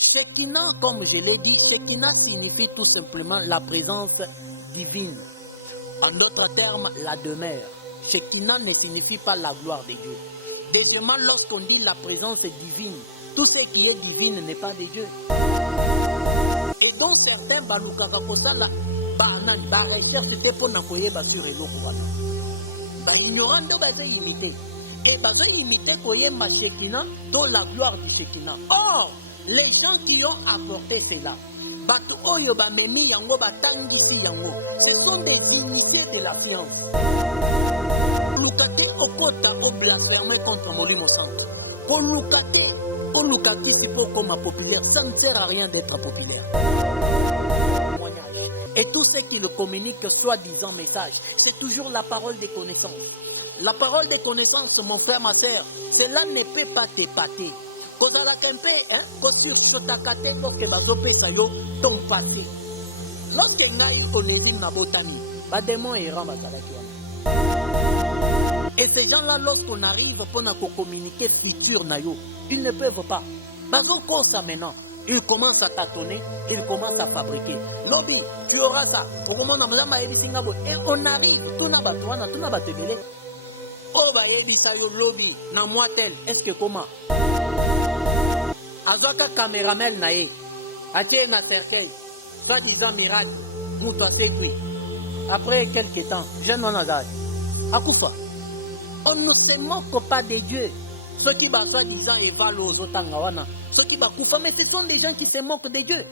Shekinah, comme je l'ai dit, Shekinah signifie tout simplement la présence divine. En d'autres termes, la demeure. Shekinah ne signifie pas la gloire de Dieu. Deuxièmement, lorsqu'on dit la présence divine, tout ce qui est divine n'est pas de Dieu. Et donc certains balukaka kosala ba recherche c'était pour n'akoyer sur eloko wana. Ba ignorant de baza imiter. Et baza imiter koyer ma Shekinah dans la gloire du Shekinah. Or, les gens qui ont apporté cela, batu oyo ba memi yango batangisi yango, ce sont des initiés de la science. Lukate okota o blasphémer contre Molimo Santo. Pour lukate, pour lukaki c'est pour comme populaire, ça ne sert à rien d'être populaire. Et tout ce qui le communique, soi-disant message, c'est toujours la parole des connaissances. La parole des connaissances, mon frère, ma soeur, cela ne peut pas t'épater. Kozala kempe, kosur sotakate koke bazopesa yo ton passé. Lorsque ngai onésime na botani, ba démon errant bazalaki wana. Et ces gens-là, lorsqu'on arrive pour communiquer futur na yo, ils ne peuvent pas. Bazo kosa maintenant. Ils commencent à tâtonner, ils commencent à fabriquer. Lobby, tu auras ça. Et on arrive, tout n'a pas tebele. Oh ba yebisa yo lobby, na moitel, est-ce que comment? Azoka caméramel na ye, atie na cercueil, soi-disant miracle, mutu asekwi. Après quelques temps, jeune homme d'âge, akufa. On ne se moque pas de Dieu. Ceux qui sont soi-disant évalent aux autres, ceux qui sont coupés, mais ce sont des gens qui se moquent de Dieu.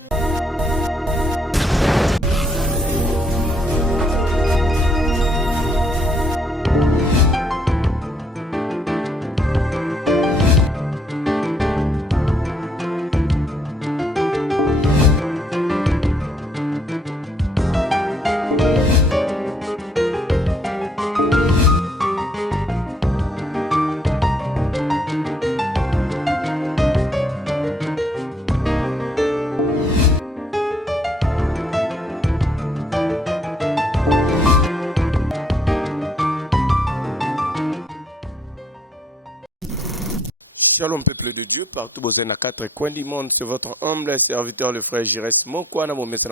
Shalom peuple de Dieu, partout vous êtes à quatre coins du monde, c'est votre humble serviteur le frère Jires Mokwana, mon message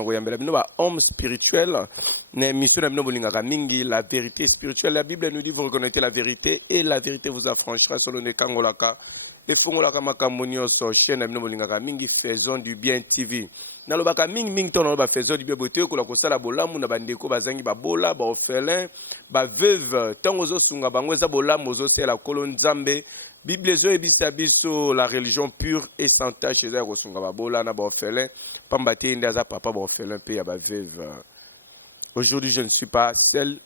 homme spirituel, la vérité spirituelle. La Bible nous dit vous reconnaissez la vérité et la vérité vous affranchira selon les kangolaka. Et fongolaka makamoni so chaîne mingi faisons du bien TV. Nalobaka mingi tono ba faisons du bien beauté ko la kosala bolamu na bandeko bazangi ba bola ba orphelin ba veuve tango zo sunga bango za bolamu zo sela kolon nzambe. Bible zo ebisa biso la religion pure et sans tache za ko sunga ba bola na ba orphelin pambate ndaza papa ba orphelin pe ya ba veuve. Aujourd'hui je ne suis pas seul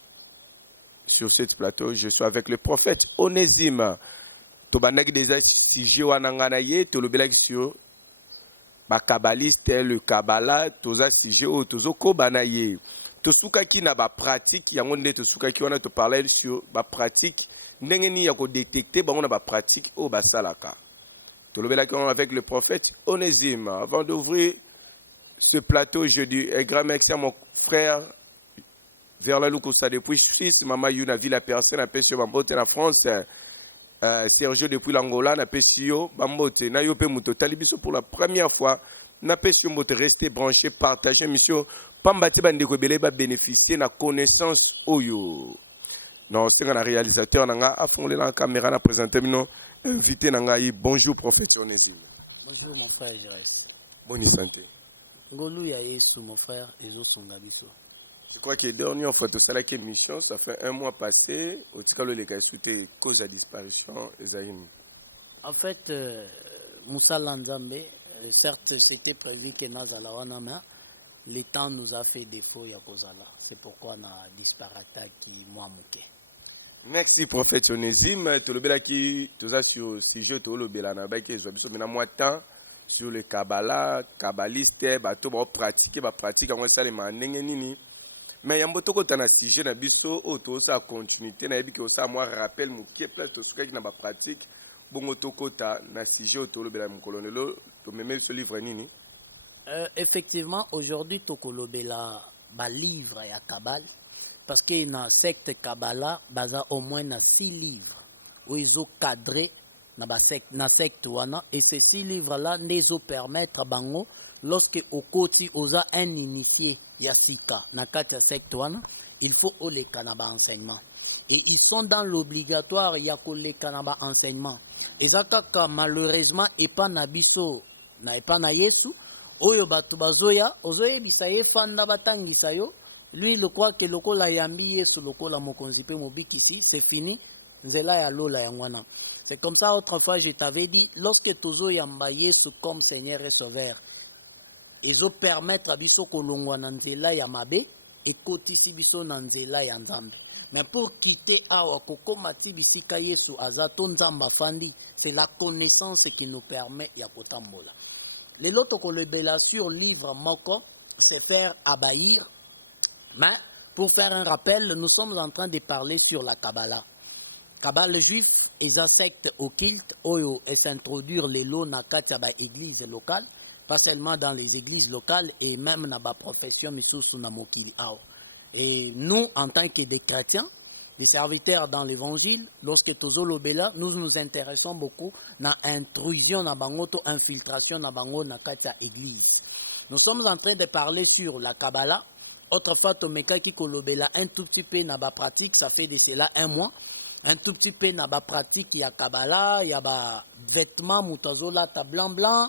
sur ce plateau, je suis avec le prophète Onésime. Tobanaki déjà sujet wanangana ye tolobelaki sur ba kabbaliste le kabala toza sujet o tozoko banaye tosukaki na ba pratique yango nde tosukaki wana to parler sur ba pratique ndenge ni ya ko détecter bango na ba pratique o basalaka tolobelaki avec le prophète Onésime. Avant d'ouvrir ce plateau, je dis un grand merci à mon frère vers la Lukusa depuis Suisse, maman Yuna Villa personne appelle sur Bambote en France. Sergio depuis l'Angola, na pesio bambote na yope muto talibiso pour la première fois na pesio moto rester branché partager mission pambati bandeko belé ba bénéficier na connaissance oyo. Non, c'est un réalisateur nanga afongolé la caméra na présenter mino invité nanga yi bonjour professionnel. Bonjour mon frère Jires. Bonne santé. Ngolu ya Yesu mon frère ezo songabiso. Je crois que la dernière fois que tu as fait mission, ça fait un mois passé, au Tikalo les cas souhaité cause de disparition. En fait, Moussa Lanzambe, certes c'était prévu que Nazalawana, mais le temps nous a fait défaut ya Kozala. C'est pourquoi on a disparu qui moi mouké. Merci prophète Onésime. Tu le qui tu as sur le sujet tu le bela na ba qui zo biso maintenant moi temps sur le Kabbalah, kabbaliste, ba to ba pratiquer on ça les mandenge nini. Mais yambo toko tana sujet na biso auto sa continuité na yebiki osa moi rappel mu qui place to suka na ba pratique bongo toko ta na sujet auto le bela mu kolonelo to meme ce livre nini. Effectivement aujourd'hui toko le bela ba livre ya Kabbalah parce que na secte Kabbalah baza au moins na 6 livres où ils ont cadré na secte wana, et ces 6 livres-là nous permettre bango lorsque au côté osa un initié yasika na kati secte wana, il faut les kanaba enseignement. Et ils sont dans l'obligatoire yako les kanaba enseignement. Et ça malheureusement et pas na biso na epa na Yesu oyo batu bazoya ozoye bisaye fanda batangisa yo. Lui il croit que lokola yambi Yesu lokola mokonzi pe mobikisi, c'est fini. C'est comme ça, autrefois, je t'avais dit, lorsque Tozo Yamba Yesu comme Seigneur et Sauveur, ils ont permettre à Biso Kolongwa Nanzela Yamabe et Kotisi Biso Nanzela Yanzambe. Mais pour quitter Awa Kokomati Bisika Yesu Azaton Zamba Fandi, c'est la connaissance qui nous permet Yakotambola. Les loto kolebela sur livre Moko, c'est faire abahir. Mais pour faire un rappel, nous sommes en train de parler sur la Kabbalah. Kabbalah juif et la secte occulte oyo et s'introduire les lois na kataba église locale, pas seulement dans les églises locales et même dans la profession misusu na mokili ao. Et nous en tant que des chrétiens, des serviteurs dans l'évangile, lorsque tozolo bela, nous nous intéressons beaucoup na intrusion na bangoto infiltration na bango na kataba église. Nous sommes en train de parler sur la Kabbalah. Autrefois tomeka ki kolobela un tout petit peu na ba pratique, ça fait de cela 1 mois. Un tout petit peu na ba pratique ya Kabbalah, ya ba vêtements mutazola ta blanc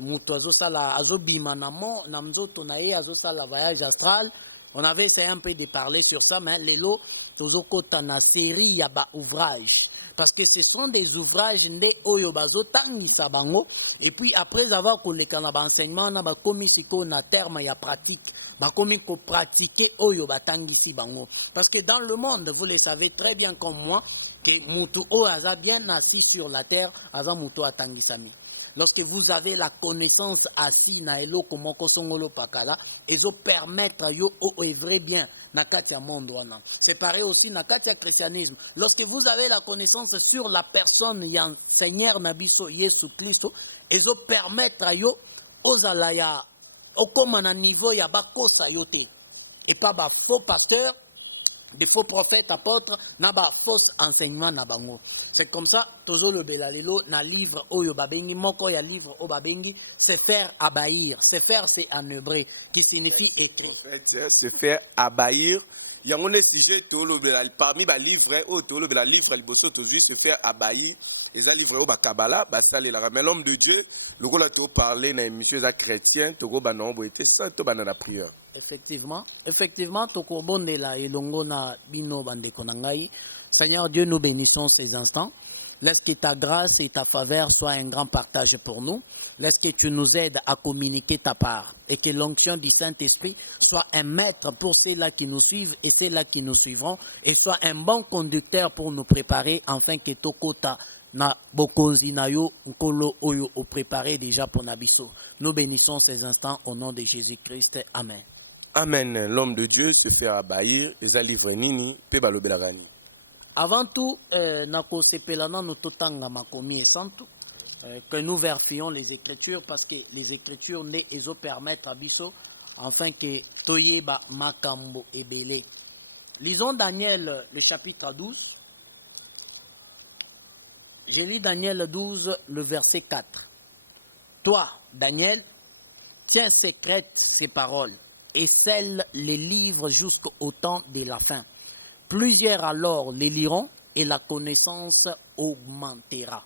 mutazo sala azo bima na mzoto na ye azo sala voyage astral. On avait essayé un peu de parler sur ça, mais les lots tozo kota na série ya ba ouvrage parce que ce sont des ouvrages nde oyo bazo tangisa bango et puis après avoir koleka na ba enseignement na ba komisiko na terme ya pratique. Bakomi ko pratiquer oyo batangisi bango. Parce que dans le monde, vous le savez très bien comme moi, que mutu o aza bien assis sur la terre, aza mutu atangisami. Lorsque vous avez la connaissance assis na eloko moko songolo pakala, ezo permettre yo o vrai bien na katia monde wana. C'est pareil aussi na katia christianisme. Lorsque vous avez la connaissance sur la personne ya Seigneur Nabiso Yesu Christo, ezo permettre yo ozala ya au comme à niveau il y a bakosa yote et pas ba faux pasteurs, des faux prophètes, apôtres, na ba faux enseignement na bango. C'est comme ça tozo le belalelo na livre oyo babengi moko ya livre o babengi se faire abahir. Se faire c'est en hébreu qui signifie écrire. Se faire abahir. Il y a un sujet parmi les livres au tolo la livre liboso tozo se faire abahir. Les livres au Kabbalah, basale la mais l'homme de Dieu. Le gars a parlé dans l'émission chrétien, tu as la prière. Effectivement, tu as la elongo na bino bande konangai. Seigneur Dieu, nous bénissons ces instants. Laisse que ta grâce et ta faveur soient un grand partage pour nous. Laisse que tu nous aides à communiquer ta part et que l'onction du Saint-Esprit soit un maître pour ceux-là qui nous suivent et ceux-là qui nous suivront et soit un bon conducteur pour nous préparer afin que Tokota na bokonzi na yo nkolo oyo o préparé déjà pour nabiso. Nous bénissons ces instants au nom de Jésus-Christ. Amen. Amen. L'homme de Dieu se fait abahir les livres nini pe balobela gani. Avant tout na ko sepelana no totanga makomi santu que nous vérifions les écritures parce que les écritures ne ezo permettre à biso afin que toyeba makambo ebele. Lisons Daniel le chapitre 12. Je lis Daniel 12, le verset 4. Toi, Daniel, tiens secrètes ces paroles et scelle les livres jusqu'au temps de la fin. Plusieurs alors les liront et la connaissance augmentera.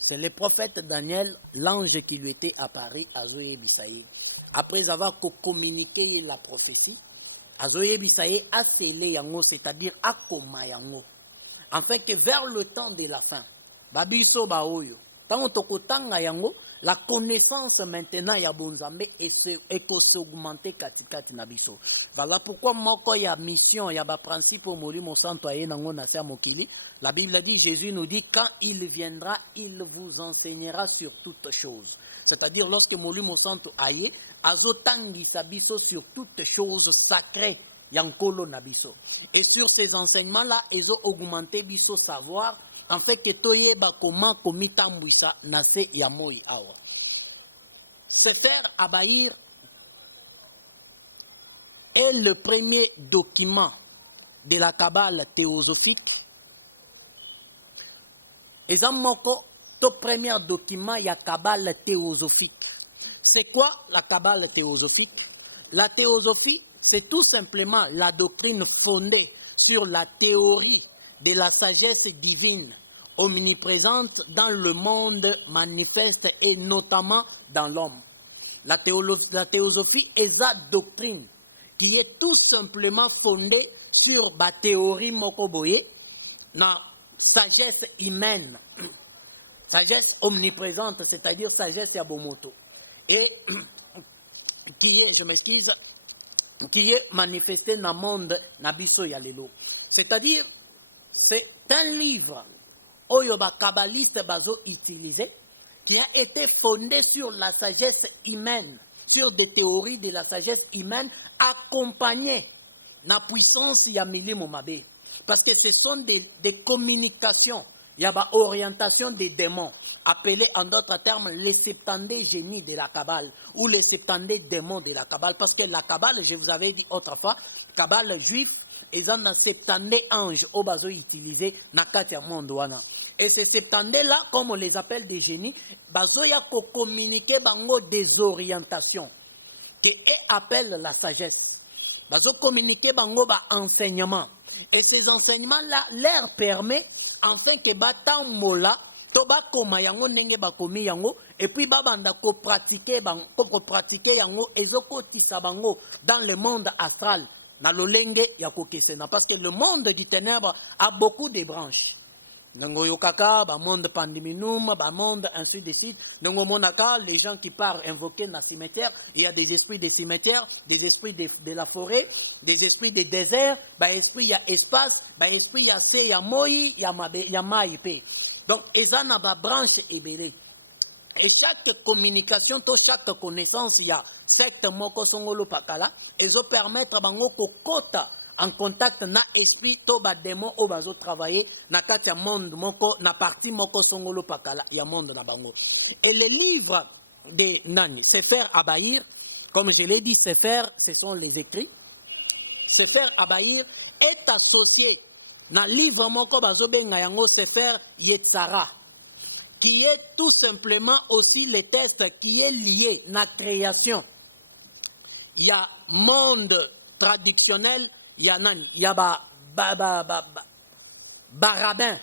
C'est le prophète Daniel, l'ange qui lui était apparu à Zoé Bissaïe. Après avoir communiqué la prophétie, à Zoé Bissaïe a scellé yango, c'est-à-dire a koma yango. Afin que vers le temps de la fin, babiso baoyo, tant tokotanga yango, la connaissance maintenant ya bonzambe et augmenter katikati na biso. Voilà pourquoi moko ya mission ya ba principe molimo santo aye nango na sa mokili. La Bible dit, Jésus nous dit, quand il viendra, il vous enseignera sur toutes choses. C'est-à-dire lorsque molimo santo aye, azotangi sa biso sur toutes choses sacrées. Yankolo Nabiso. Et sur ces enseignements-là, ils ont augmenté biso savoir, en fait que toye ba comment komitambwisa nase yamoi awa. Se faire abahir est le premier document de la Kabbale théosophique eza moko to premier document ya cabale théosophique. C'est quoi la cabale théosophique? La théosophie, c'est tout simplement la doctrine fondée sur la théorie de la sagesse divine, omniprésente dans le monde manifeste et notamment dans l'homme. La théosophie est la doctrine qui est tout simplement fondée sur la théorie mokoboye, la sagesse humaine, sagesse omniprésente, c'est-à-dire sagesse yabomoto, et qui est, je m'excuse, qui est manifestée dans le monde nabiso yalelo. C'est-à-dire, c'est un livre oyoba kabbaliste bazo utilisé qui a été fondé sur la sagesse humaine, sur des théories de la sagesse humaine accompagnées de la puissance ya milimo mabe. Parce que ce sont des communications, il y a une orientation des démons, appelés en d'autres termes les 70 génies de la Kabbale ou les 70 démons de la Kabbale. Parce que la Kabbale, je vous avais dit autrefois, Kabbale juif, ils ont 70 anges au bazo utilisés dans le monde. Et ces 70 là, comme on les appelle des génies, bazo ya ko communiquer bango des orientations qui appellent la sagesse. Bazo communiquer bango ba enseignement. Et ces enseignements-là leur permettent, enfin que batan mola, to ba koma yango nenge ba komi yango, et puis ba banda ko pratiquer yango, ezoko tisa bango dans le monde astral, na lolenge ya kokesena, parce que le monde du ténèbre a beaucoup de branches. Nango yokaka, ba monde pandeminum, ba monde ainsi de suite. Nango monaka, les gens qui partent invoquer dans le cimetière, il y a des esprits des cimetières, des esprits de la forêt, des esprits des déserts, ba esprit il y a espace, ba esprit il y a se, il y a moi, il y a maïpe. Donc, ils ont ba branche ebele. Et chaque communication, chaque connaissance, il y a secte moko songolo pakala, ils ont permettre bango ko kota en contact na esprit to ba démon o bazo travailler na kati ya monde moko na partie moko songolo pakala ya monde na bango. Et les livres de Nani, Sefer Abaïr, comme je l'ai dit, Sefer, ce sont les écrits. Sefer Abaïr est associé na livre moko bazo benga yango Sefer Yetzara, qui est tout simplement aussi le texte qui est lié na création. Il y a monde traditionnel, il y a rabbins,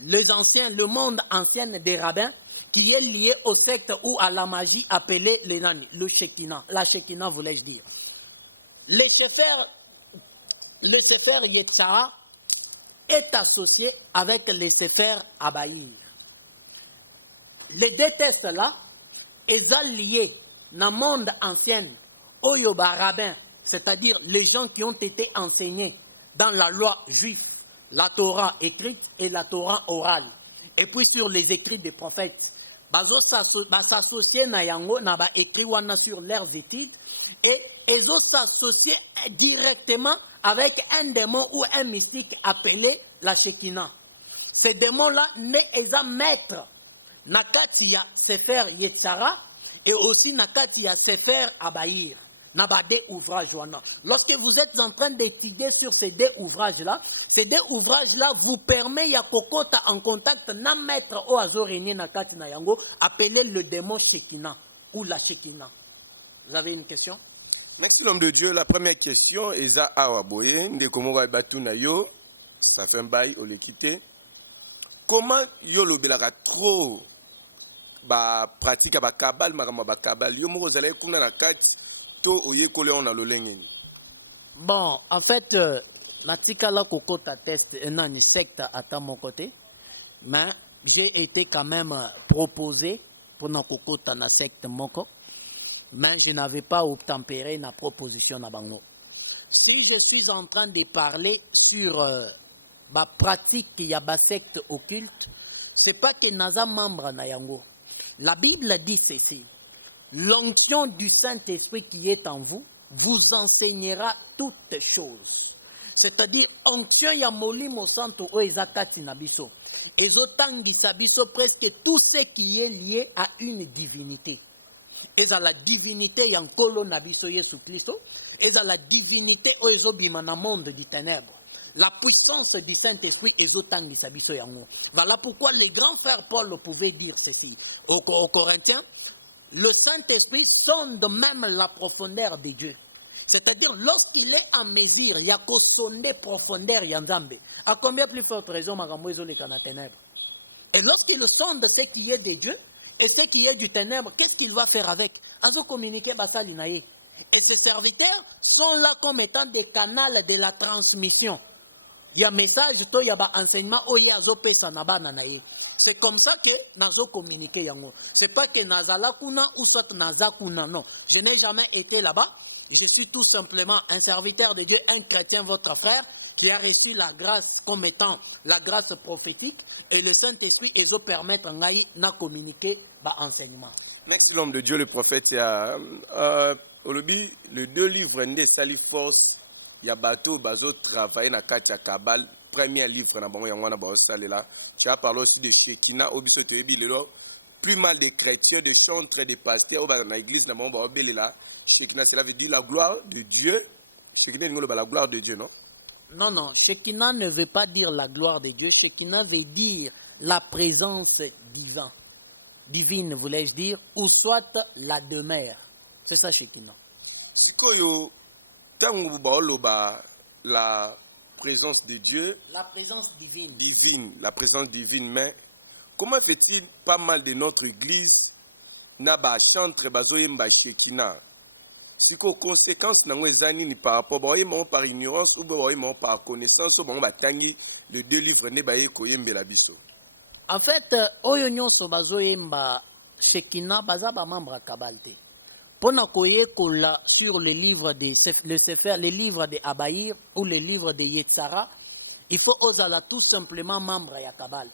les anciens, le monde ancien des rabbins, qui est lié au secte ou à la magie appelée le Shekinah. La Shekinah, voulais-je dire. Le Sefer Yetzara est associé avec le Sefer Abaïr. Les deux textes-là, ils sont liés dans le monde ancien, au yoba rabbin, c'est-à-dire les gens qui ont été enseignés dans la loi juive, la Torah écrite et la Torah orale, et puis sur les écrits des prophètes. Bazo s'associer na yango na ba écrit wana sur leurs études et ils ont s'associé directement avec un démon ou un mystique appelé la Shekinah. Ces démons-là n'est un maître nakati ya Sefer Yetzara et aussi nakati ya Sefer Abaïr. Nabade ouvrage wana. Lorsque vous êtes en train d'étudier sur ces deux ouvrages-là vous permettent ya kokota en contact na maître o azoreni nakati na yango appelé le démon Shekinah ou la Shekinah. Vous avez une question? Merci l'homme de Dieu. La première question est à Awaboye. Ndekomo va batu na yo. Ça fait un bail au l'équité. Comment yo lobelaka trop ba pratique ba kabal makama ba kabal yo moko zala kuna na kati to oye kole on a lo lengeni. Bon, en fait natika la kokota test nani secte à mon côté, mais j'ai été quand même proposé pour na kokota na secte moko, mais je n'avais pas obtempéré na proposition na bango. Si je suis en train de parler sur ma pratique y a ba secte occulte, c'est pas que naza membre na yango. La Bible dit ceci: l'onction du Saint-Esprit qui est en vous vous enseignera toutes choses. C'est-à-dire, onction ya molimo santo o ezakati na biso. Ezotangisa biso presque tout ce qui est lié à une divinité. Eza la divinité yankolo na biso Yesu Christo. Eza la divinité o ezobima na monde du ténèbre. La puissance du Saint-Esprit ezotangisa biso yango. Voilà pourquoi les grands frères Paul pouvaient dire ceci aux Corinthiens. Le Saint-Esprit sonde même la profondeur de Dieu. C'est-à-dire, lorsqu'il est en mesure, il y a qu'au sonder profondeur Yanzambe. À combien plus forte raison, Magamouezo les ténèbres? Et lorsqu'il sonde ce qui est de Dieu et ce qui est du ténèbre, qu'est-ce qu'il va faire avec? Azo communiquer Basalinaye. Et ces serviteurs sont là comme étant des canaux de la transmission. Il y a un message, il y a un enseignement, c'est comme ça que nazo communiqué yango. C'est pas que nazala kuna ou soit naza kuna, non. Je n'ai jamais été là-bas. Je suis tout simplement un serviteur de Dieu, un chrétien, votre frère, qui a reçu la grâce comme étant la grâce prophétique, et le Saint-Esprit ezo permettre ngai na communiquer ba enseignement. Merci l'homme de Dieu, le prophète. Il y a Olobi, les 2 livres de Sali Force. Il y a bateau, bazo travailler dans Katia Kabal. Premier livre na bango yangwana ba osalela. Tu as parlé aussi de Shekina, Obiso Tebi, plus mal de chrétiens, de chantres, de pasteurs dans l'église na bango ba obelela. Shekina, cela veut dire la gloire de Dieu. Shekina ngolo ba la gloire de Dieu, non? Non, non, Shekina ne veut pas dire la gloire de Dieu. Shekina veut dire la présence divine, voulais-je dire, ou soit la demeure. C'est ça, Shekina. Ikoyo, la présence de Dieu. La présence divine. La présence divine. Mais comment fait-il pas mal de notre église n'a pas chantre bazoyemba Shekina? C'est qu'aux conséquences ni par rapport par ignorance ou par connaissance ou les 2 livres ne baye koyembe la biso. En fait, oyo nyonso bazoyemba Shekina bazaba membre kabalte. Pona koye kola sur les livres de les livres de Abaïr ou les livres de Yetzara, il faut osala tout simplement membre ya Kabal.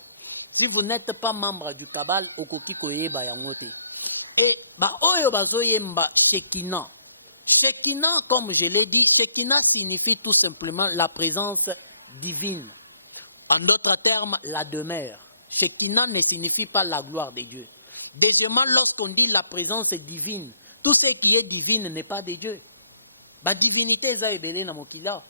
Si vous n'êtes pas membre du Kabal, okoki koyeba yangote. Et ba oyo bazoyemba Shekina. Shekina, comme je l'ai dit, Shekina signifie tout simplement la présence divine. En d'autres termes, la demeure. Shekina ne signifie pas la gloire de Dieu. Deuxièmement, lorsqu'on dit la présence divine, tout ce qui est divine n'est pas de Dieu. La divinité est ébélée dans mon kila.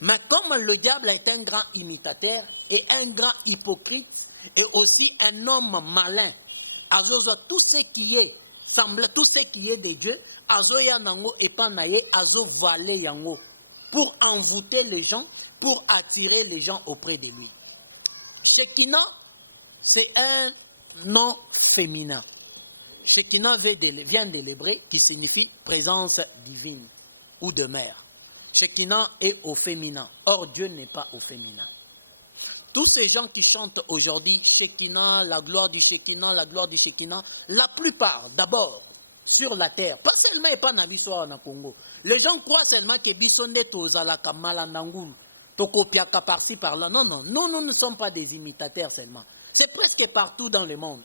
Mais comme le diable est un grand imitateur et un grand hypocrite et aussi un homme malin, alors tout ce qui est semble, tout ce qui est de Dieu, azo ya nango epanaye azo voiler yango pour envoûter les gens, pour attirer les gens auprès de lui. Shekina, c'est un nom féminin. Shekina vient de l'hébreu qui signifie présence divine ou demeure. Shekina est au féminin. Or, Dieu n'est pas au féminin. Tous ces gens qui chantent aujourd'hui Shekina, la gloire du Shekina, la gloire du Shekina, la plupart, d'abord, sur la terre, pas seulement et pas na biso na Congo. Les gens croient seulement que bisonde tozalaka malandangulu, tokopiaka par-ci par-là. Non, non, nous ne sommes pas des imitateurs seulement. C'est presque partout dans le monde.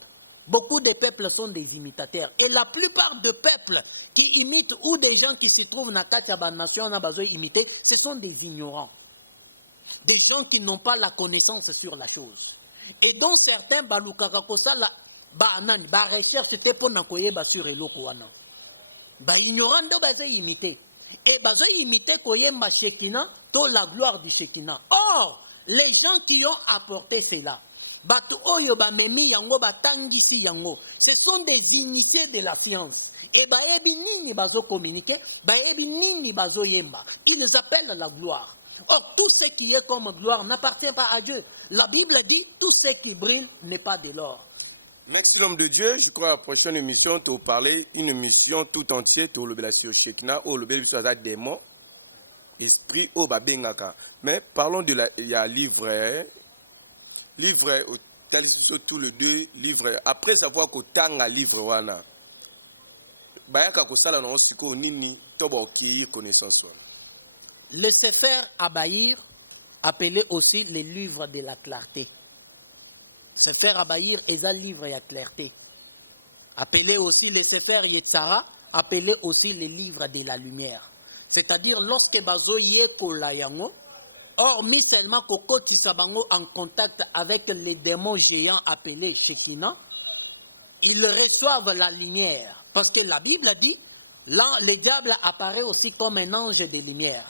Beaucoup de peuples sont des imitateurs. Et la plupart de peuples qui imitent ou des gens qui se trouvent dans la nation, on a besoin d'imiter, ce sont des ignorants. Des gens qui n'ont pas la connaissance sur la chose. Et dont certains, balukakakosala, recherche c'était pour nakoyeba sur eloko wana. Ignorant do baze imiter. Et baze imiter koyemba Shekina, to la gloire du Shekina. Or, les gens qui ont apporté cela, batu oyo ba memi yango batangisi yango, ce sont des initiés de la science. Et baebi nini bazo communiquer, baebi nini bazo yemba. Ils appellent la gloire. Or, tout ce qui est comme gloire n'appartient pas à Dieu. La Bible dit, tout ce qui brille n'est pas de l'or. Merci l'homme de Dieu. Je crois que la prochaine émission, tu vas parler une émission tout entière, tu vas parler sur Shekina, ou le bébé, tu vas démon, esprit, ou babengaka. Mais parlons de la, il y a livre, tout le 2 livres. Après avoir qu'au temps à livre, wana, bayaka ko sala na osiko nini, toba ki connaissance. Le Sefer Abaïr, appelé aussi les livres de la clarté. Sefer Abaïr est un livre de la clarté. Appelé aussi le Sefer Yetzara, appelé aussi les livres de la lumière. C'est-à-dire lorsque bazo ye kolayango, hormis seulement kokoti sabango en contact avec les démons géants appelés Shekina, ils reçoivent la lumière. Parce que la Bible dit, là, le diable apparaît aussi comme un ange de lumière.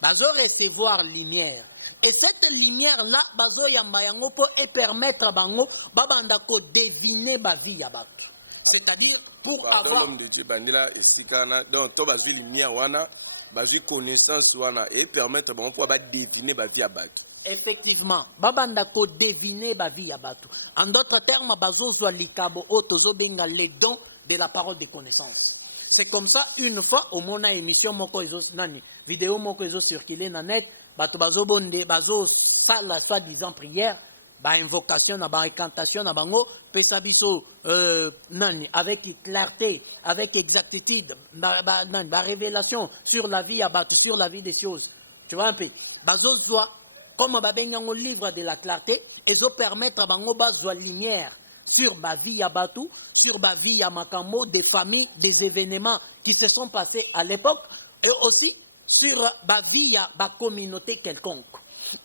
bazo recevoir lumière. Et cette lumière-là, bazo yamba yango po et permettre bango babanda ko deviner bavi ya bato. C'est-à-dire pour avoir l'homme de Dieu bandila esikana donc to bavi lumière wana bavi connaissance wana et permettre bango po ba deviner bavi ya bato. Effectivement, babanda ko deviner bavi ya bato. En d'autres termes, bazo zwa likabo o tozo benga les dons de la parole de connaissance. C'est comme ça, une fois, au mona émission, moko ezo, nani, vidéo moko ezo circulé na net, bato bazo bonde, bazo sala, soi-disant prière, ba invocation, na ba recantation, na bango, pesa biso, nani, avec clarté, avec exactitude, ba révélation sur la vie à bato, sur la vie des choses. Tu vois un peu, bazo zwa, comme ba bengango livre de la clarté, ezo permettre à bango bazo lumière sur ma vie à bato, sur ma vie à Makamo, des familles, des événements qui se sont passés à l'époque, et aussi sur ma vie à ma communauté quelconque.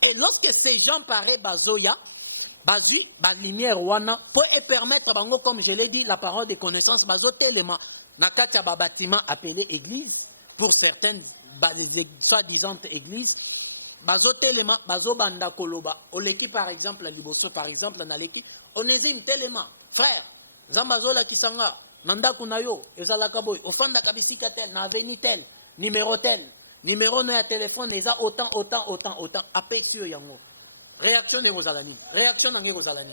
Et lorsque ces gens paraissent bazoya, bazui, ba lumière wana, pour permettre bango, comme je l'ai dit, la parole de connaissance, bazo tellement, nakata ba bâtiment appelé église, pour certaines, soi-disant églises, bazo tellement, bazo banda koloba, oleki par exemple, liboso par exemple, naleki, onésime tellement, frère, Zambazola Kisanga, Nanda Kunayo, Ezalaka Boy, Ofanda Kabisika tel, Naveni tel, numéro de téléphone, Eza autant. Appel sur Yango. Réaction de Rosalani. Réaction de Rosalani.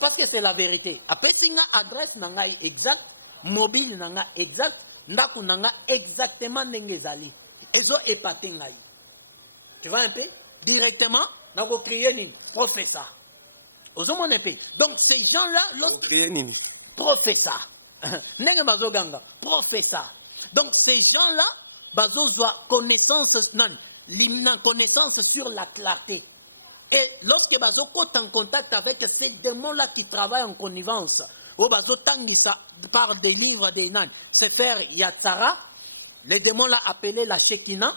Parce que c'est la vérité. Après, si adresse nanga exact, mobile nanga exact, ndaku nanga exactement n'engezali. Ezo epate ngai. Tu vois un peu? Directement, nako crier ni professeur. Donc ces gens-là, professeur. Professeur. Donc ces gens-là, bazo connaissance sur la clarté. Et lorsque bazo est en contact avec ces démons-là qui travaillent en connivence, ou bazo tangisa par des livres des nan, c'est faire Yatsara, les démons-là appelés la Shekinah,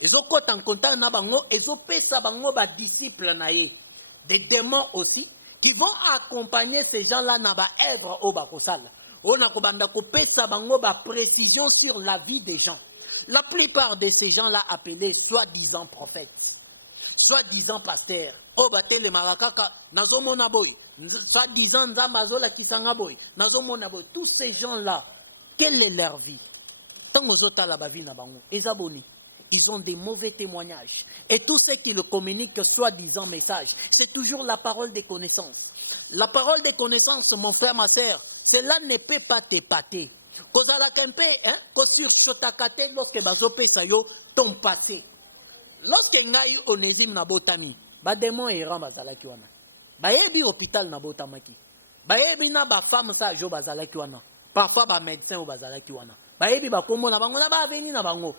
ils ont en contact na bango, ils ont pesa bango ba disciple naé. Des démons aussi, qui vont accompagner ces gens-là dans la œuvre au Bakosal. On a précision sur la vie des gens. La plupart de ces gens-là appelés soi-disant prophètes, soi-disant pasteurs, les marakaka, nazomonaboy, soi-disant zamazola kisangaboy, nazomonaboy, tous ces gens-là, quelle est leur vie? Tant aux autres la vie na bango, les abonnés. Ils ont des mauvais témoignages. Et tous ceux qui le communiquent, soi-disant message, c'est toujours la parole des connaissances. La parole des connaissances, mon frère, ma soeur, cela ne peut pas t'épater. Kozala kempe, hein, kosur shotakate, lorsque bazope sayo, ton passé. Lorsque ngai onésime na botami, ba démon errant bazalaki wana. Ba yebi hôpital na botamaki. Ba yebi na ba femme sa jo bazalaki wana. Parfois ba médecin o bazalaki wana. Ba yebi ba kombo na bango na ba veni na bango.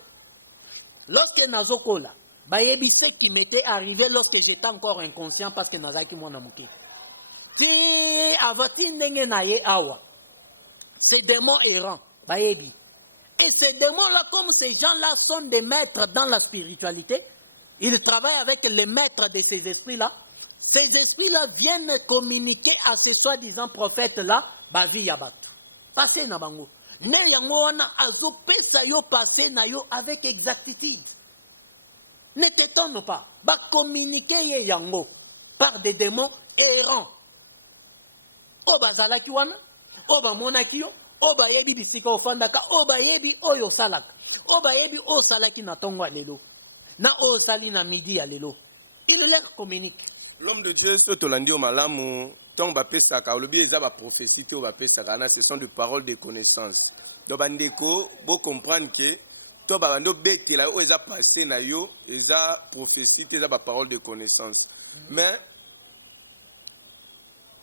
Lorsque Nazokola, bayebi ce qui m'était arrivé lorsque j'étais encore inconscient parce que Nazaki mwana muke. Si avati ndenge naye awa, ces démons errants, bayebi. Et ces démons-là, comme ces gens-là sont des maîtres dans la spiritualité, ils travaillent avec les maîtres de ces esprits-là. Ces esprits-là viennent communiquer à ces soi-disant prophètes-là, bavi yabatu. Passez na bango. Ne yango wana azopesa yo passé na yo avec exactitude. Ne t'étonne pas. Ba communiquer ye yango par des démons errants. Oba zalaki wana, oba monaki yo, oba yebi bisika ofandaka, oba yebi oyo salaka, oba yebi o salaki na tongo lelo, na o sali na midi ya lelo. Il leur communique. L'homme de Dieu, ce tolandi au malamu, tant bapesaka, olobi eza ba prophétie to bapesaka na, ce sont des paroles de connaissance. Donc bandeko, bo comprendre que to bando betela o eza passé na yo, eza prophétie, eza ba parole de connaissance. Mais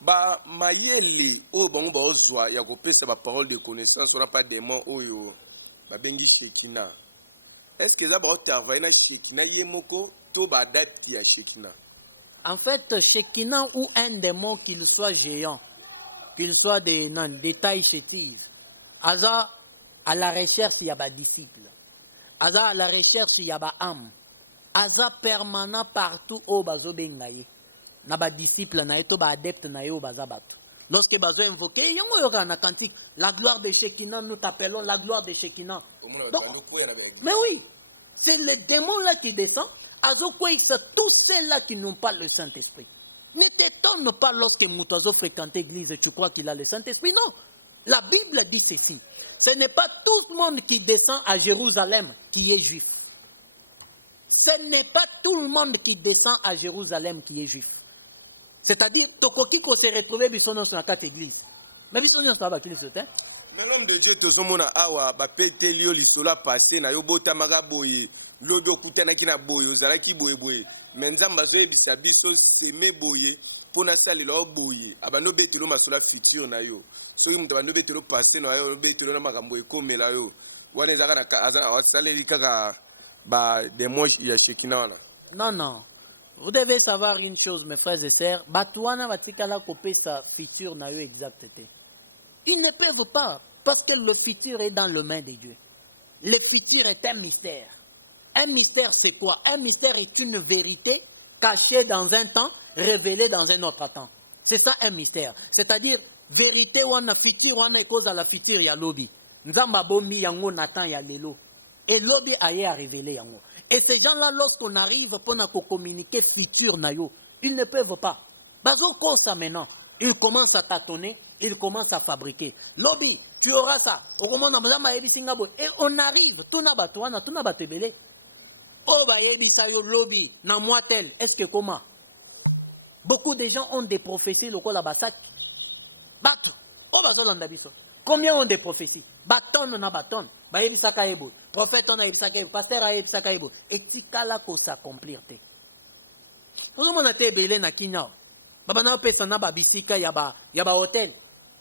ba mayele o bango ba ozwa ya kopesa ba parole de connaissance, on n'a pas démon oyo ba bengi Shekinah. Est-ce que ça va travailler na Shekinah yemoko to ba date ya Shekinah? En fait, Shekinah ou un démon, qu'il soit géant, qu'il soit des tailles chétives, Aza à la recherche, il y a des disciples. Aza à la recherche, il y a des âmes. Aza permanent partout au bazo bengaye. Na ba disciple na eto ba adepte na yo baza batu. Lorsque bazo invoqué, yango yoga na cantique, la gloire de Shekinah, nous t'appelons la gloire de Shekinah. Donc, mais oui, C'est le démon là qui descend. Tous ceux-là qui n'ont pas le Saint-Esprit. Ne t'étonne pas lorsque Moutazo fréquente l'église, tu crois qu'il a le Saint-Esprit. Non. La Bible dit ceci. Ce n'est pas tout le monde qui descend à Jérusalem qui est juif. Ce n'est pas tout le monde qui descend à Jérusalem qui est juif. C'est-à-dire, Tokoki ko se retrouve bisono sur la carte église. Mais bisono sur la carte église. Mais l'homme de Dieu, tout le monde a pété l'histola passé, na yobota magaboye, l'odio kutana ki na boye, ozalaki boye boye. Mais nzamba zo ebisa biso seme boye, pona sali lo boye. Abano betelo masola futur na yo. Soki mutu abano betelo passé na yo, betelo na makambo ekomela yo. Wana ezaka na azana wasaleli kaka ba démon ya shekina wana. Non, non. Vous devez savoir une chose, mes frères et sœurs. Batouana va tikala kopé sa futur na yo exacteté. Ils ne peuvent pas, parce que le futur est dans les mains de Dieu. Le futur est un mystère. Un mystère, c'est quoi? Un mystère est une vérité cachée dans un temps, révélée dans un autre temps. C'est ça un mystère. C'est-à-dire, vérité ou un futur, ou un cause à la future, il y a lobby. Nzamba bomi yango natan ya lelo. Et lobby aye à révéler yango. Et ces gens-là, lorsqu'on arrive pour nous communiquer futur na yo, ils ne peuvent pas. Bazo ko ça maintenant. Ils commencent à tâtonner, ils commencent à fabriquer. Lobby, tu auras ça. Et on arrive, tout n'a pas toi, tout n'a pas te belé. Oh, bah, yo lobby, na moi tel. Est-ce que comment? Beaucoup de gens ont des prophéties, le col à Bassak. Battre. Oh, bah, ça, combien ont des prophéties? Bâton, on a bâton. Bah, yebisaka ebo. Prophète, on a yebisaka ebo. Pasteur, a yebisaka ebo. Et si kala ko s'accomplir te. Vous avez été belé na kinyao. Babana pesa na babisika ya ba hotel.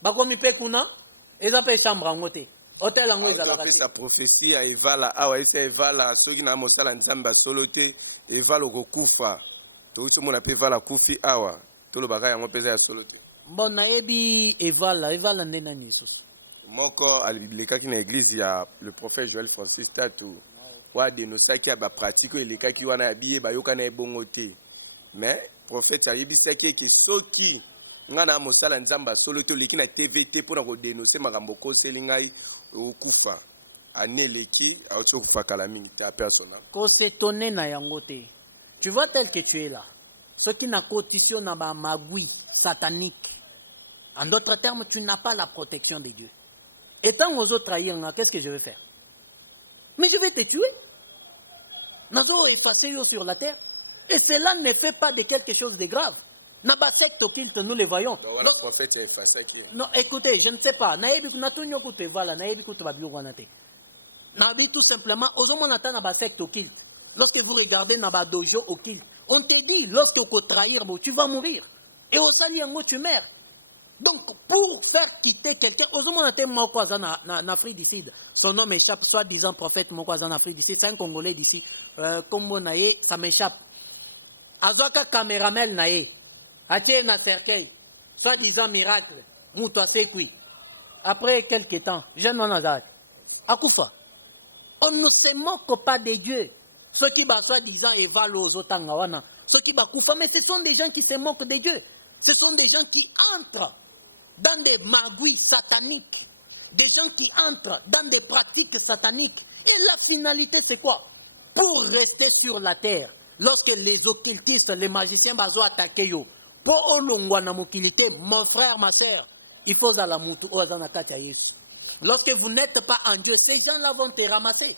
Ba komi pe kuna eza pe chambre ngote. Hotel ngo ezala kati. Ta prophétie a evala awa esa evala soki na mosala nzamba solote evala kokufa. To uso mona pe vala kufi awa. To lo baka yango pesa ya solote. Bon na ebi evala ndena Jesus. Moko aliblikaki na église ya le prophète Joël Francis Tatu. Wa denosaki ba pratique elekaki wana ya biye bayoka na ebongo te. Mais prophète ayebisaki ke soki ngana mosala nzamba solo to leki na TVT pona ko dénoncer makambo ko selingai okufa aneleki akufa kala mingi ta persona ko s'étonner na yango te. Tu vois tel que tu es là. Ceux qui na cotition na ba magui satanique. En d'autres termes, tu n'as pas la protection de Dieu. Étant aux autres trahir, qu'est-ce que je vais faire? Mais je vais te tuer. Nazo est passé sur la terre. Et cela ne fait pas de quelque chose de grave. Nabatek Tokilt, nous les voyons. Non, écoutez, je ne sais pas. Naïbi tout simplement, lorsque vous regardez Nabadojo au kilt, on te dit, lorsque tu trahir, tu vas mourir. Et au saliango, tu meurs. Donc, pour faire quitter quelqu'un, en Afrique du Sud, son nom m'échappe, soi-disant prophète en Afrique du Sud, c'est un Congolais d'ici, comme ça m'échappe. Azoka caméramel nae, atie na cercueil, soi-disant miracle, moutoua sekui. Après quelques temps, jeune monazat, akufa. On ne se moque pas de Dieu. Ceux qui ba soi-disant évalent aux otangawana, ceux qui ba kufa, mais ce sont des gens qui se moquent de Dieu. Ce sont des gens qui entrent dans des magouilles sataniques, des gens qui entrent dans des pratiques sataniques. Et la finalité, c'est quoi? Pour rester sur la terre. Lorsque les occultistes, les magiciens bazo attaquer yo, pour olongwa na mokilité, mon frère, ma soeur, il faut à la moutou ozanakata Yesu. Lorsque vous n'êtes pas en Dieu, ces gens-là vont te ramasser.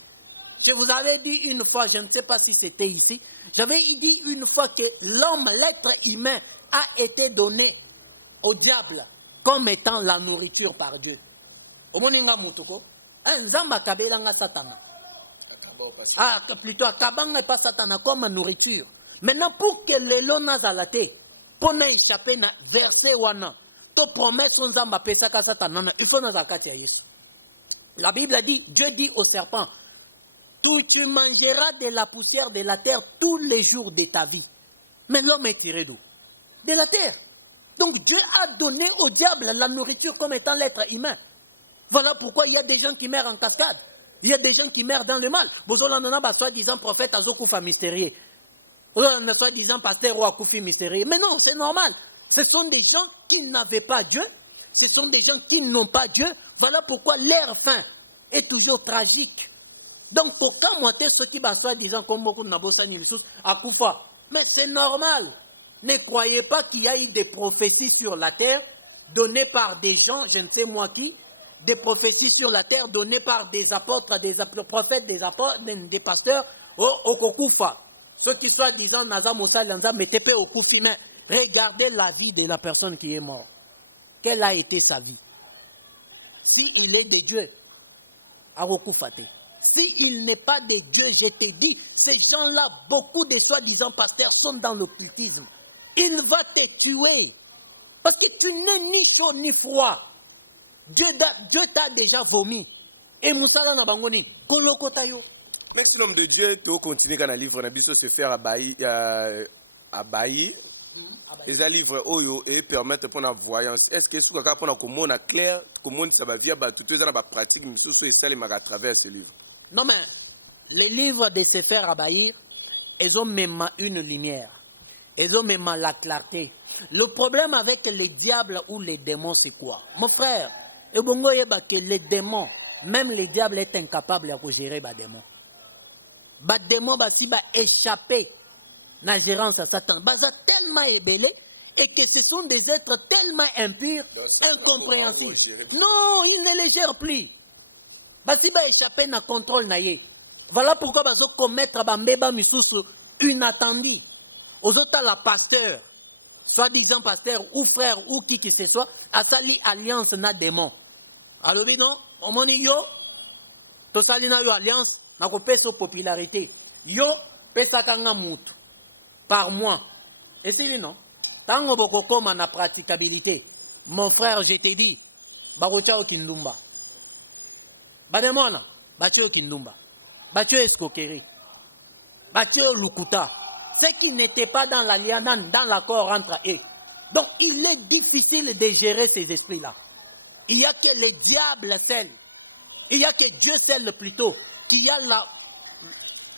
Je vous avais dit une fois, je ne sais pas si c'était ici, j'avais dit une fois que l'homme, l'être humain, a été donné au diable comme étant la nourriture par Dieu. Omoninga mutuko, nzamba kabelanga satana. Ah, plutôt, Kabanga n'est pas Satan comme nourriture. Maintenant, pour que les lonas à la tête, pour n'échapper à verser wana, to promesse on zamba pesaka Satan, il faut nous accater. La Bible dit, Dieu dit au serpent, tu mangeras de la poussière de la terre tous les jours de ta vie. Mais l'homme est tiré d'où? De la terre. Donc Dieu a donné au diable la nourriture comme étant l'être humain. Voilà pourquoi il y a des gens qui meurent en cascade. Il y a des gens qui meurent dans le mal. Soi-disant prophète Azokoufa mystérieux. Soi-disant pasteur ou Akoufi mystérieux. Mais non, c'est normal. Ce sont des gens qui n'avaient pas Dieu. Ce sont des gens qui n'ont pas Dieu. Voilà pourquoi leur fin est toujours tragique. Donc, pourquoi moi, ceux qui va soi-disant comme beaucoup de Nabosani à Koufa? Mais c'est normal. Ne croyez pas qu'il y a eu des prophéties sur la terre données par des gens, je ne sais moi qui, des prophéties sur la terre données par des apôtres, des prophètes, des apôtres, des pasteurs, au Koufa. Ceux qui soi-disant Naza Moussa Lanza mettez au Koufi, mais regardez la vie de la personne qui est morte. Quelle a été sa vie? Si il est de Dieu, à Rokoufate. S'il n'est pas de Dieu, je te dis, ces gens-là, beaucoup de soi-disant pasteurs sont dans l'occultisme. Il va te tuer. Parce que tu n'es ni chaud ni froid. Dieu t'a déjà vomi. Et Moussala Nabangoni, Kolokotayo. Merci l'homme de Dieu, tu continues quand le livre Nabiso se faire abaillir. Les livres Oyo et permettent pour la voyance. Est-ce que c'est pour la commune clair, comment ça va via tout ça dans pratique, mais surtout ça à travers ce livre. Non mais les livres de se faire abaillir, ils ont même une lumière. Ils ont même la clarté. Le problème avec les diables ou les démons, c'est quoi? Mon frère, que les démons, même les diables sont incapables de gérer les démons. Les démons vont échapper dans la gérance à Satan. Ils sont tellement ébellés et que ce sont des êtres tellement impurs, incompréhensibles. Non, ils ne les gèrent plus. Ils vont échapper dans le contrôle. Voilà pourquoi ils vont commettre inattendu. Aux autres, la pasteur, soi-disant pasteur ou frère ou qui que ce soit, a sali alliance na démon. Alors, non, on m'a dit yo, to sali na yo alliance, na ko pesa popularité. Yo, pesa kanga mutu par mois. Et c'est non. Tango boko koma na praticabilité. Mon frère, je te dis, barocha o kindumba. Bademona, batio kindumba. Batio escroquerie. Batio lukuta. Ce qui n'était pas dans l'alliance, dans l'accord entre eux. Donc, il est difficile de gérer ces esprits-là. Il n'y a que les diables seuls. Il n'y a que Dieu seul plutôt qui a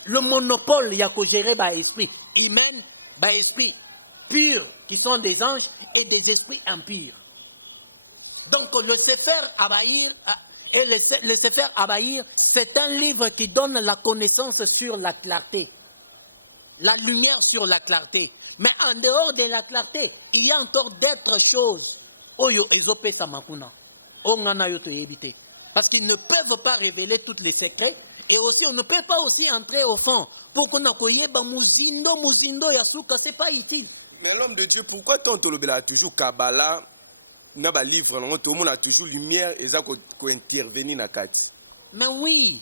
le monopole, il y a que gérer les esprits humains, les esprits purs qui sont des anges et des esprits impurs. Donc, le Sefer Abaïr, le Sefer Abaïr, c'est un livre qui donne la connaissance sur la clarté. La lumière sur la clarté. Mais en dehors de la clarté, il y a encore d'autres choses. Oyo ezope samakuna. Ongana yoto éviter. Parce qu'ils ne peuvent pas révéler tous les secrets. Et aussi, on ne peut pas aussi entrer au fond. Pour qu'on ait muzindo, yasuka, c'est pas utile. Mais l'homme de Dieu, pourquoi ton tolobela a toujours Kabbalah, n'a pas livre, tout le monde a toujours lumière et ça qu'on intervenir dans la carte. Mais oui,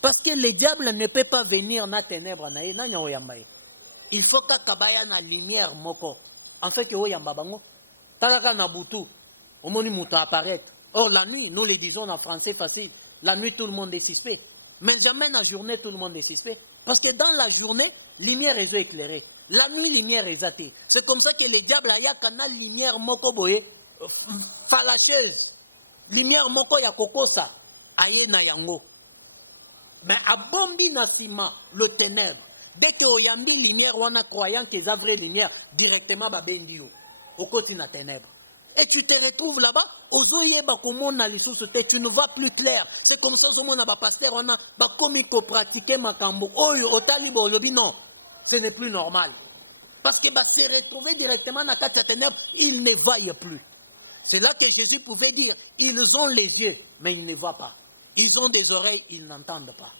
parce que le diable ne peut pas venir dans les ténèbres. Il faut que kabaya na lumière moko. En fait que oyamba bango. Talaka na butu. Omoni muto apparaître. Or la nuit, nous le disons en français facile. La nuit tout le monde est suspect. Mais jamais la journée tout le monde est suspect. Parce que dans la journée, lumière est éclairée. La nuit, lumière est zatée. C'est comme ça que les diables a kana lumière moko boye falacheuse. Lumière moko ya kokosa aye na yango. Mais à bombi na sima le ténèbre. Dès que oyambi lumière, on a croyant qu'ils ont vraie lumière, directement babendio, au côté de la ténèbre. Et tu te retrouves là-bas, tu ne vois plus clair. C'est comme ça que pasteur, on a comico pratiqué makambo. Au talibo, non, ce n'est plus normal. Parce que se retrouver directement dans la ténèbre, ils ne voient plus. C'est là que Jésus pouvait dire, ils ont les yeux, mais ils ne voient pas. Ils ont des oreilles, ils n'entendent pas.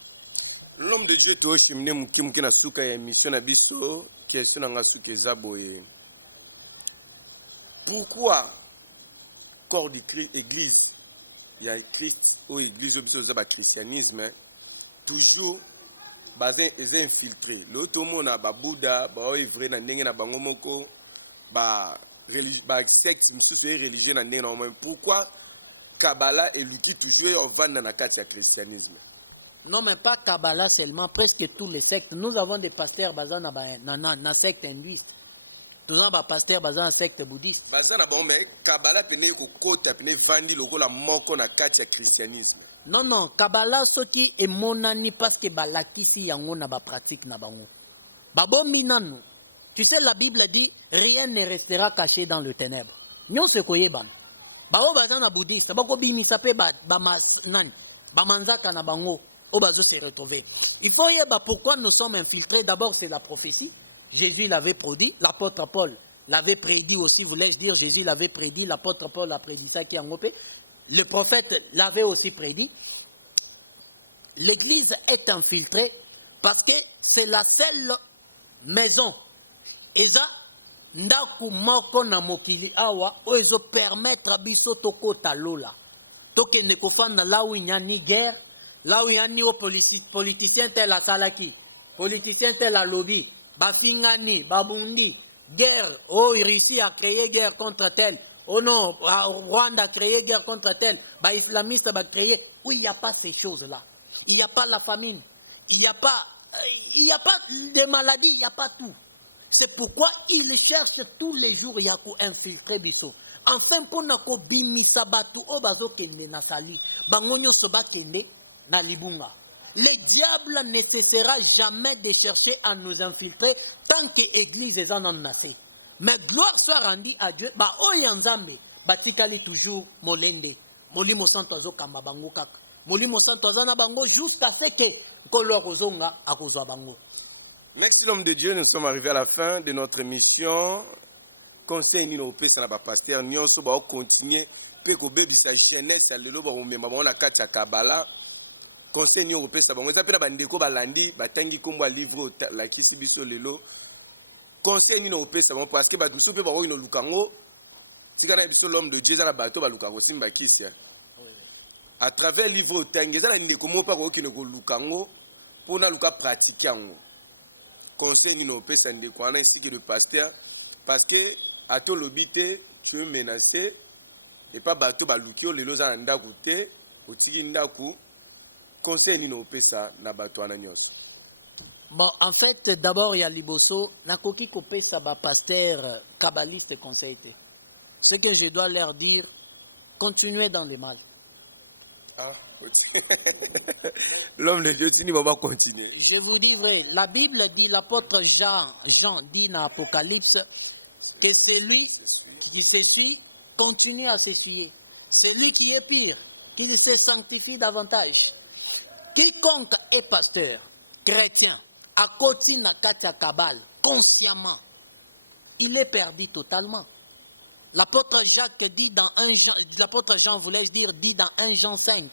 L'homme de Dieu, tu as cheminé mouki na suka ya émission na biso, question na suka zaboye. Pourquoi corps du Christ, église, il y a Christ ou église au christianisme, toujours basé et infiltré. L'autre monde a Bouddha, vrai na ndenge na bango moko, secte religieux na ndenge na. Pourquoi Kabbalah et l'outil toujours on va dans la carte du christianisme? Non, mais pas Kabbalah seulement, presque tous les sectes. Nous avons des pasteurs basés dans la secte hindouiste. Nous avons des pasteurs basés dans la secte bouddhiste. Mais Kabbalah est vandi la moko na carte du christianisme. Non, non, Kabbalah, ce qui est monani parce que balakisi yango na ba pratique na bango. Babombi nanu. Tu sais, la Bible dit, rien ne restera caché dans le ténèbre. Nyon se koye ban. Bao bazan na bouddhiste, bako bimi sape ba nani. Bamanzaka na bango. au bazo se retrouver. Il faut y avoir pourquoi nous sommes infiltrés. D'abord, c'est la prophétie. Jésus l'avait prédit, l'apôtre Paul l'avait prédit aussi, voulais-je dire, Jésus l'avait prédit, l'apôtre Paul a prédit ça qui est en OP. Le prophète l'avait aussi prédit. L'église est infiltrée parce que c'est la seule maison. Et ça, ndaku moko na mokili awa, oezo permettre biso toko talola. Toke ne kofana là où il n'y a ni guerre, là où il y a ni au politicien tel la Salaki, politicien tel la lobby, bafingani, babundi, guerre, oh Russie a créé guerre contre tel, oh non, Rwanda a créé guerre contre tel, islamiste a créé. Oui, il n'y a pas ces choses-là. Il n'y a pas la famine, il n'y a pas de maladies, il n'y a pas tout. C'est pourquoi il cherche tous les jours à infiltrer biso. Enfin, pour nako bimisa batu obazo kende na sali, bangonyo soba kende na libunga. Le diable ne cessera jamais de chercher à nous infiltrer tant que l'église est en nassé. Mais gloire soit rendue à Dieu, ba oyanzambe, batikali toujours molende, molimo santozo kamba bango kaka. Molimo santozo na bango jusqu'à ce que kolorozonga akozwa bango. Merci l'homme de Dieu, nous sommes arrivés à la fin de notre émission. Conseil ni no pesa na ba pasteur nyonso ba continuer pe ko bebisa jeunesse ya lelo ba omema ba na kati ya kabala. Conseil ni no pesa bango za pena bandeko balandi batangi kombo ya livre la kisi biso lelo. Conseil ni no pesa bango parce que ba dusu pe ba o ino lukango. Tika na biso l'homme de Dieu za na bato ba lukango simba kisi ya. À travers livre tangi za na ndeko mo pa ko kino ko lukango pona luka pratiquer yango. Conseil ni no pesa ndeko ana isiki de pasteur parce que à tout l'obité, tu es menacé, et pas bateau balukio, les lois en dagoute, au tigindaku, conseil ni no pesa na bateau anagnos. Bon, en fait, d'abord, il y a Liboso, Nakoki Kopé Saba pasteur kabbaliste conseil. Ce que je dois leur dire, continuez dans le mal. Ah, l'homme de Dieu, tu n'y vas pas continuer. Je vous dis vrai, la Bible dit, l'apôtre Jean dit dans l'Apocalypse, que celui qui s'essuie continue à s'essuyer. Celui qui est pire, qu'il se sanctifie davantage. Quiconque est pasteur, chrétien, à côté de Katia Kabal, consciemment, il est perdu totalement. L'apôtre Jacques dit dans 1 Jean, l'apôtre Jean voulait dire, dit dans 1 Jean 5,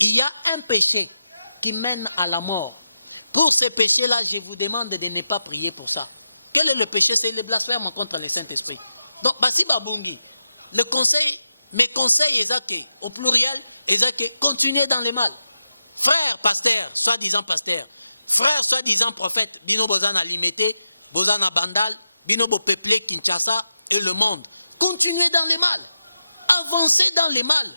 il y a un péché qui mène à la mort. Pour ce péché-là, je vous demande de ne pas prier pour ça. Quel est le péché? C'est le blasphème contre le Saint-Esprit. Donc, Basi Babungi, le conseil, mes conseils, au pluriel, continuez dans le mal. Frères pasteurs, soi-disant pasteurs, frères soi-disant prophètes, Bino Bozana Limité, Bozana Bandal, Bino Bopeuplé, Kinshasa et le monde. Continuez dans le mal. Avancez dans le mal.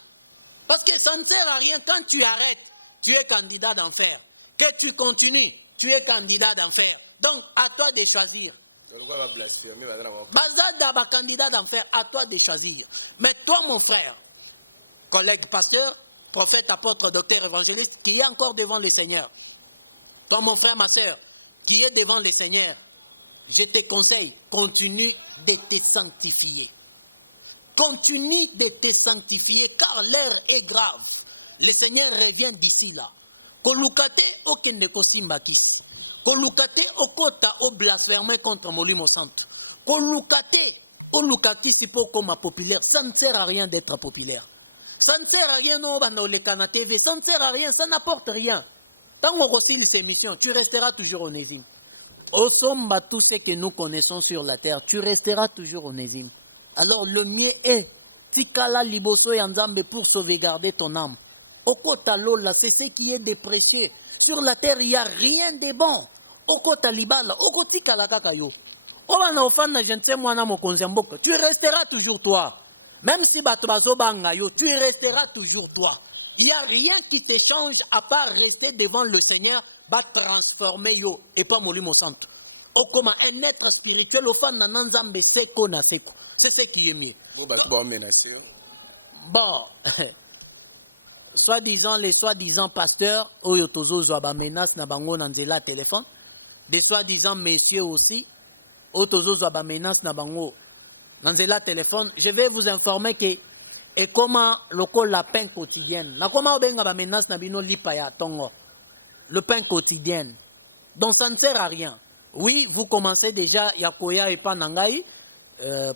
Parce que ça ne sert à rien quand tu arrêtes, tu es candidat d'enfer. Que tu continues, tu es candidat d'enfer. Donc, à toi de choisir. Bazada, candidat d'enfer, à toi de choisir. Mais toi, mon frère, collègue pasteur, prophète, apôtre, docteur, évangéliste, qui est encore devant le Seigneur. Toi, mon frère, ma soeur, qui est devant le Seigneur, je te conseille, continue de te sanctifier. Continue de te sanctifier, car l'heure est grave. Le Seigneur revient d'ici là. Kolukate okende kosimbakisi. Kolukate okota o blasphémer contre Molimo Santo. Kolukate olukakisi pour comme populaire. Ça ne sert à rien d'être populaire. Ça ne sert à rien non dans les canaux TV. Ça ne sert à rien, ça n'apporte rien. Tant qu'on reçoit ces missions, tu resteras toujours onésime. Au somme, tout ce que nous connaissons sur la terre, tu resteras toujours onésime. Alors le mieux est, Tikala Liboso et Nzambe pour sauvegarder ton âme. Okota Lola, c'est ce qui est de précieux. Sur la terre, il n'y a rien de bon. Okota Libala, Okotika la Kakayo. Obana ofana, je ne sais moi, tu resteras toujours toi. Même si Batobazo Bangayo, tu resteras toujours toi. Il n'y a rien qui te change à part rester devant le Seigneur, va transformer yo et pas Molimo Santo. Oh, comme un être spirituel, au fan nanzambe seko na seko. C'est ce qui est mieux. Bon, soi-disant les soi-disant pasteurs, oyotozo zoaba menace na bango nanzela téléphone. Des soi-disant messieurs aussi, oyotozo zoaba menace na bango nanzela téléphone. Je vais vous informer que et comment le pain quotidien. Na comment obenga ba menace na bino lipa ya tongo. Le pain quotidien. Donc ça ne sert à rien. Oui, vous commencez déjà yakoya et panangai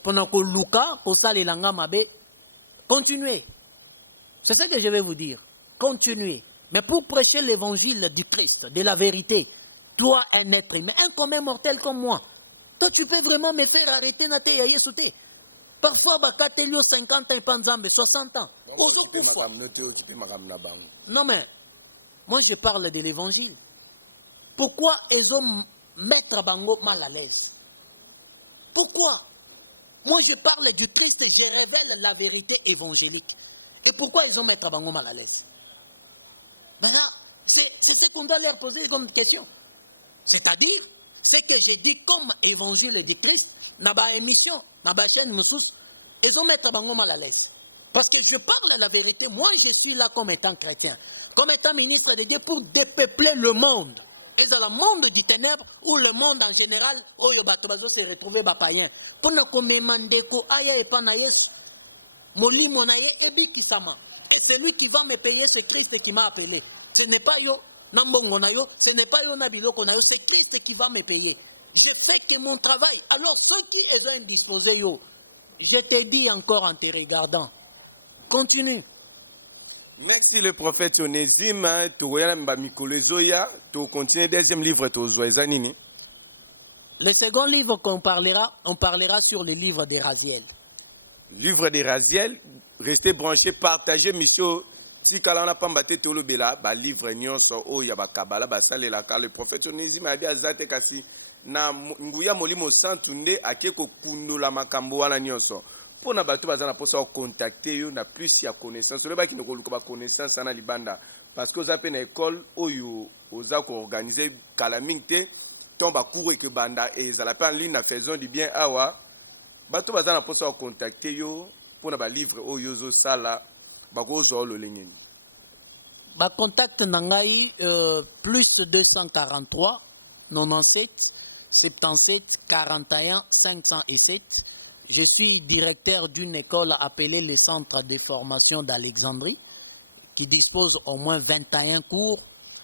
pendant que luka pour ça les langa mabe. Continuez. C'est ce que je vais vous dire. Continuez. Mais pour prêcher l'évangile du Christ, de la vérité, toi un être humain, un commun mortel comme moi, toi tu peux vraiment me faire arrêter na te ya yesoute. Parfois, bakatelio 50 ans, panzambe 60 ans. Non mais, moi je parle de l'évangile. Pourquoi ils ont mettre bango mal à l'aise? Pourquoi? Moi je parle du Christ et je révèle la vérité évangélique. Et pourquoi ils ont mettre bango mal à l'aise? Ben là, c'est ce qu'on doit leur poser comme question. C'est-à-dire, ce que j'ai dit comme évangile du Christ, dans ma émission, dans ma chaîne Moussous, ils ont mettre bango mal à l'aise. Parce que je parle la vérité, moi je suis là comme étant chrétien, comme étant ministre de Dieu pour dépeupler le monde. Et dans le monde du ténèbre, ou le monde en général, où il se retrouver païen. Pour ne commander ko aya et panayes, moli monaye et bikisama. Et c'est lui qui va me payer, c'est Christ qui m'a appelé. Ce n'est pas yo, nambongo na yo, ce n'est pas yo nabilo konayo, c'est Christ qui va me payer. Je fais que mon travail. Alors ceux qui sont indisposés yo, je te dis encore en te regardant, continue. Merci le prophète Onésime, tu regardes Mikolo Zoya, tu continues deuxième livre tu Zoezanini. Le second livre qu'on parlera, on parlera sur le livre des Raziel. Livre des Raziel, restez branchés, partagez mission. Si on n'a pas battu tout le bela, ba livre nyonso o ya ba kabala ba salela ka le prophète Onésime a dit azate kasi na nguya molimo santunde akeko kundula makambo wana nyonso. Pour na bato bazana posa contacter yo na plus ya connaissance le ba ki nokoluka ba connaissance na libanda parce que oza pe na école oyo oza ko organiser kala mingte tomba cours et que banda et za la pe en ligne na faisons du bien awa bato bazana posa contacter yo pour na ba livre oyo zo sala ba ko zo lo lengeni ba contact nangai plus 243 97 77 41 507. Je suis directeur d'une école appelée le Centre de formation d'Alexandrie, qui dispose au moins 21 cours.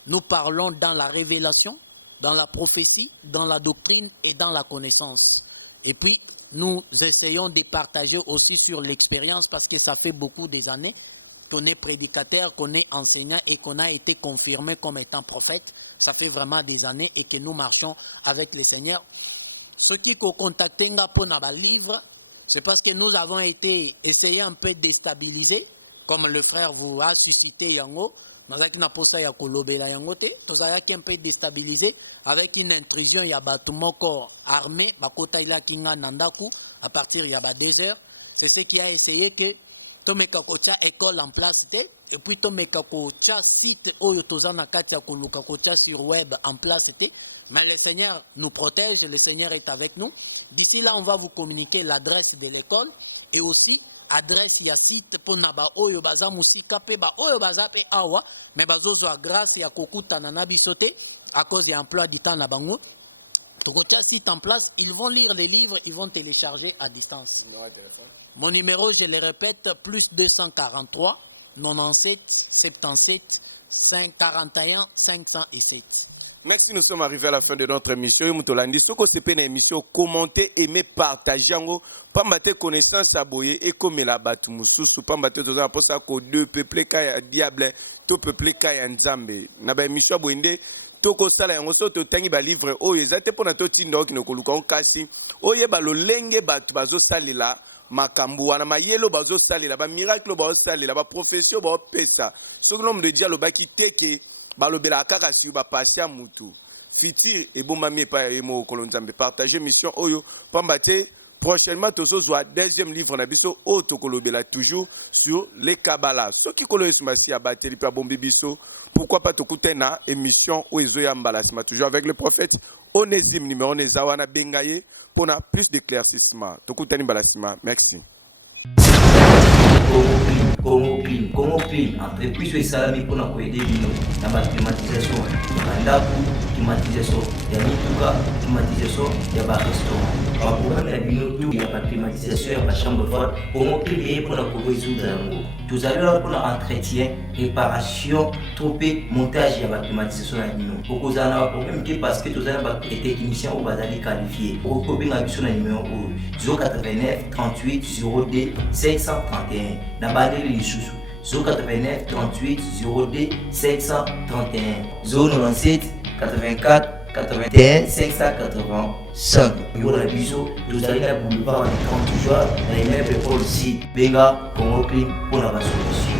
Nous parlons dans la révélation, dans la prophétie, dans la doctrine et dans la connaissance. Et puis, nous essayons de partager aussi sur l'expérience parce que ça fait beaucoup des années qu'on est prédicateur, qu'on est enseignant et qu'on a été confirmé comme étant prophète. Ça fait vraiment des années et que nous marchons avec le Seigneur. Ceux qui ont contacté pour nos livres, c'est parce que nous avons été essayés un peu déstabilisés, comme le frère vous a suscité yango. Nous avons été un peu déstabilisés avec une intrusion, il y a batumoko armé, à partir de 2 heures. C'est ce qui a essayé que tomeka kocha école en place et puis tomeka kocha site oyo tozana kati ya koluka kocha sur web en place. Mais le Seigneur nous protège, le Seigneur est avec nous. D'ici là, on va vous communiquer l'adresse de l'école et aussi l'adresse ya site pour naba oyo baza musika pe ba oyo baza pe awa mais bazozo grâce ya kokuta na nabisote à cause de l'emploi du temps na bango. Tokotia site en place, ils vont lire les livres, ils vont télécharger à distance. Mon numéro, je le répète, plus 243 97 77 541 507. Merci, nous sommes arrivés à la fin de notre émission. C'est une émission commentée, aimée, partagée. Pas de connaissance à boyer et comme la batte moussou, pas de pour ça que deux peuples kaya diable, tout peuple kaya nzambe. Na ba émission boyende, toko sala yango so to tangi ba livre o ezate pona to tindo ki no koluka on kasi. Oye ba lo lenge batu bazo salela makambu wana mayelo bazo salela ba miracle bazo salela ba profession ba pesa. Ce que l'homme de Dieu lo baki teke balobela kaka si ba passer mutu fitir et bon mami pa emo kolonzambe partager mission oyo pambate prochainement tozozwa deuxième livre na biso o tokolobela toujours sur les kabbalah ce qui kolo esmasi abateli pa bombi biso pourquoi pas tokuta na émission o ezoya mbalasima toujours avec le prophète Onésime numéro nezawa na bengaye pour na plus d'éclaircissement tokuta ni mbalasima. Merci. Congo Clean, entreprise et salami pour nous aider dans la climatisation. climatisation ya mituka, climatisation ya barestaurant. Baprogramme ya bino tu ya baclimatisation ya bachambre froide Congo Clim eye mpona korésoudre yango. Tozali wana mpona entretien, réparation to mpe montage ya baclimatisation na bino. Okozala na baproblème te parce que tozali na batechnicien oyo bazali qualifié. Okobenga biso na numéro oyo 089 38 02 531 na bandeli lisusu 089 38 02 531 097 84 81 585. Yo na biso tozali na boulevard de 30 jours na immeuble Paul C. Benga Congo Clim mpona basolution.